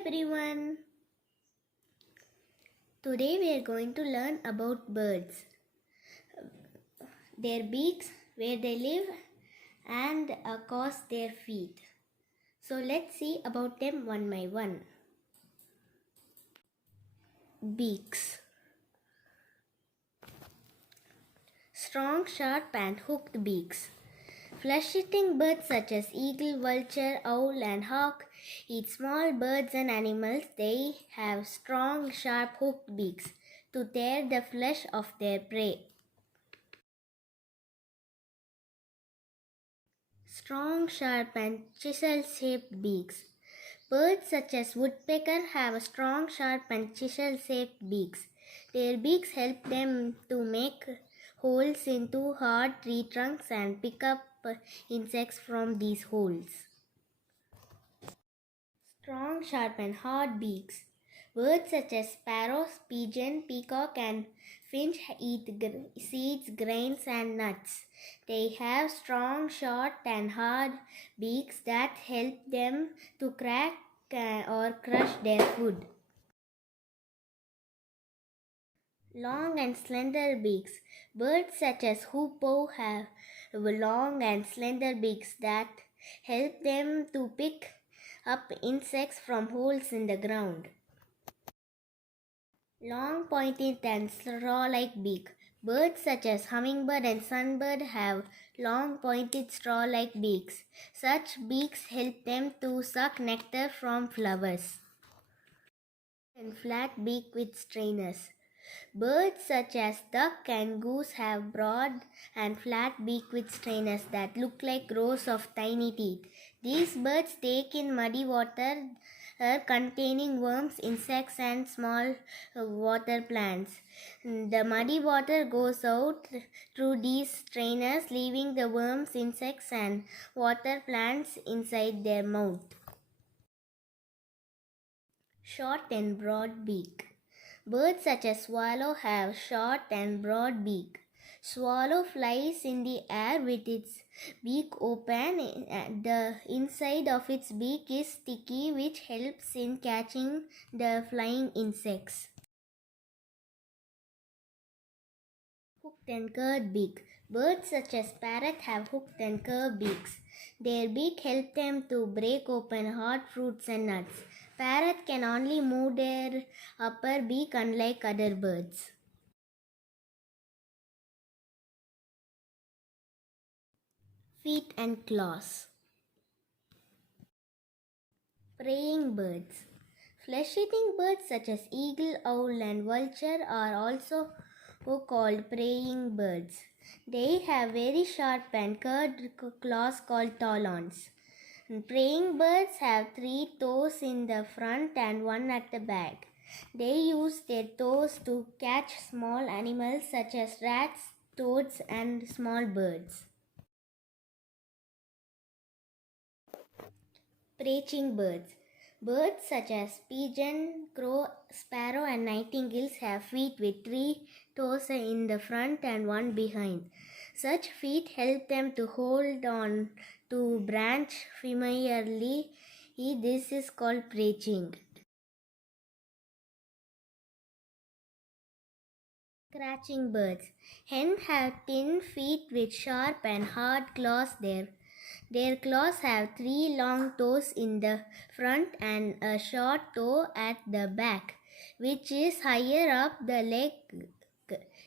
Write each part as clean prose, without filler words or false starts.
everyone! Today we are going to learn about birds, their beaks, where they live, and cause their feet. So let's see about them one by one. Beaks. Strong, sharp and hooked beaks. Flesh-eating birds such as eagle, vulture, owl and hawk eat small birds and animals. They have strong, sharp hooked beaks to tear the flesh of their prey. Strong, sharp and chisel-shaped beaks. Birds such as woodpecker have strong, sharp and chisel-shaped beaks. Their beaks help them to make holes into hard tree trunks and pick up insects from these holes. Strong, sharp and hard beaks. Birds such as sparrows, pigeon, peacock and finch eat seeds, grains and nuts. They have strong, short and hard beaks that help them to crack or crush their food. Long and slender beaks. Birds such as hoopoe have long and slender beaks that help them to pick up insects from holes in the ground. Long, pointed and straw-like beak. Birds such as hummingbird and sunbird have long, pointed straw-like beaks. Such beaks help them to suck nectar from flowers. And flat beak with strainers. Birds such as duck and goose have broad and flat beak with strainers that look like rows of tiny teeth. These birds take in muddy water containing worms, insects and small water plants. The muddy water goes out through these strainers, leaving the worms, insects and water plants inside their mouth. Short and broad beak. Birds such as swallow have short and broad beak. Swallow flies in the air with its beak open. The inside of its beak is sticky, which helps in catching the flying insects. Hooked and curved beak. Birds such as parrot have hooked and curved beaks. Their beak helps them to break open hard fruits and nuts. Parrot can only move their upper beak unlike other birds. Feet and claws. Preying birds. Flesh-eating birds such as eagle, owl and vulture are also called preying birds. They have very sharp and curved claws called talons. Preying birds have 3 toes in the front and 1 at the back. They use their toes to catch small animals such as rats, toads and small birds. Perching birds. Birds such as pigeon, crow, sparrow and nightingales have feet with 3 toes in the front and 1 behind. Such feet help them to hold on to branch familiarly. This is called perching. Scratching birds. Hens have thin feet with sharp and hard claws there. Their claws have 3 long toes in the front and a short toe at the back, which is higher up the leg.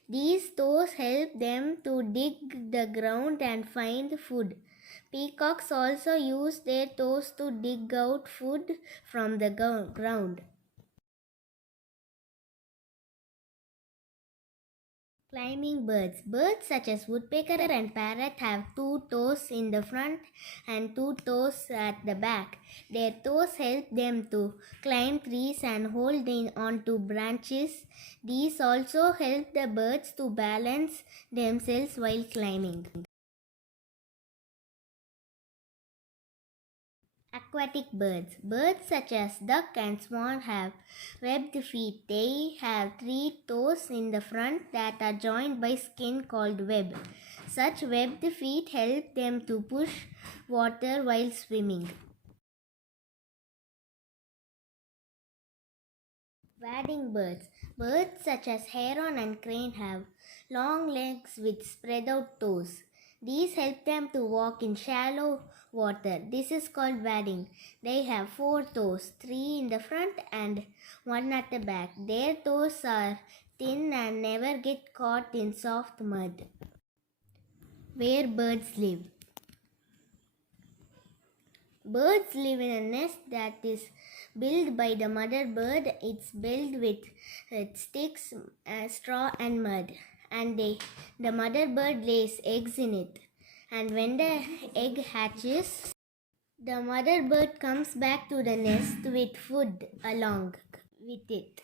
These toes help them to dig the ground and find food. Peacocks also use their toes to dig out food from the ground. Climbing birds. Birds such as woodpecker and parrot have 2 toes in the front and 2 toes at the back. Their toes help them to climb trees and hold onto branches. These also help the birds to balance themselves while climbing. Aquatic birds. Birds such as duck and swan have webbed feet. They have 3 toes in the front that are joined by skin called web. Such webbed feet help them to push water while swimming. Wading birds. Birds such as heron and crane have long legs with spread out toes. These help them to walk in shallow water. This is called wading. They have 4 toes, 3 in the front and 1 at the back. Their toes are thin and never get caught in soft mud. Where birds live. Birds live in a nest that is built by the mother bird. It's built with sticks, straw, and mud. And the mother bird lays eggs in it. And when the egg hatches, the mother bird comes back to the nest with food along with it.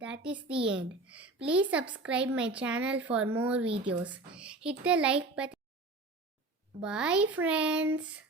That is the end. Please subscribe my channel for more videos. Hit the like button. Bye friends.